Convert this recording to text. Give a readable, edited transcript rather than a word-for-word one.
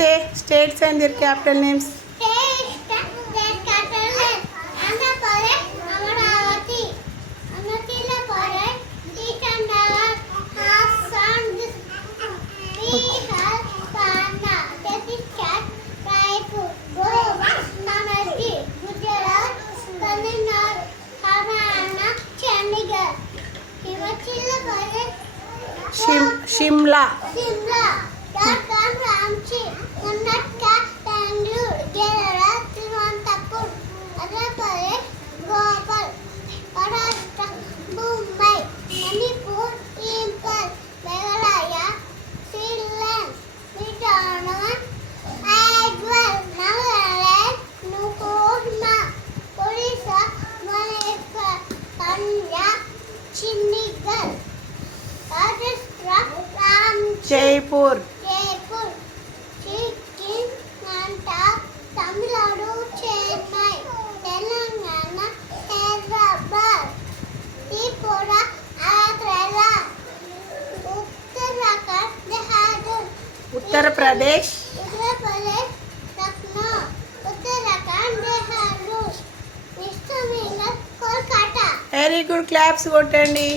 say states and their capital names. Shimla. Jharkhand, Ranchi, Karnataka, Bangalore, Kerala, Trivandrum, Andhra Pradesh, Goa, Maharashtra, Mumbai, Manipur, Imphal, Meghalaya, Ceylon, Mizoram, Aizawl, Nagaland, Nuku'alofa, Odisha, Manipur, Punjab, Chandigarh, Rajasthan, Jaipur. Sikkim, Karnataka, Tamil Nadu, Chennai, Telangana, Hyderabad, Tripura, Andhra, Uttarakhand, Dehradun, Uttar Pradesh. Lucknow, Uttarakhand, Dehradun, West Bengal, Kolkata. Very good, claps కొట్టండి.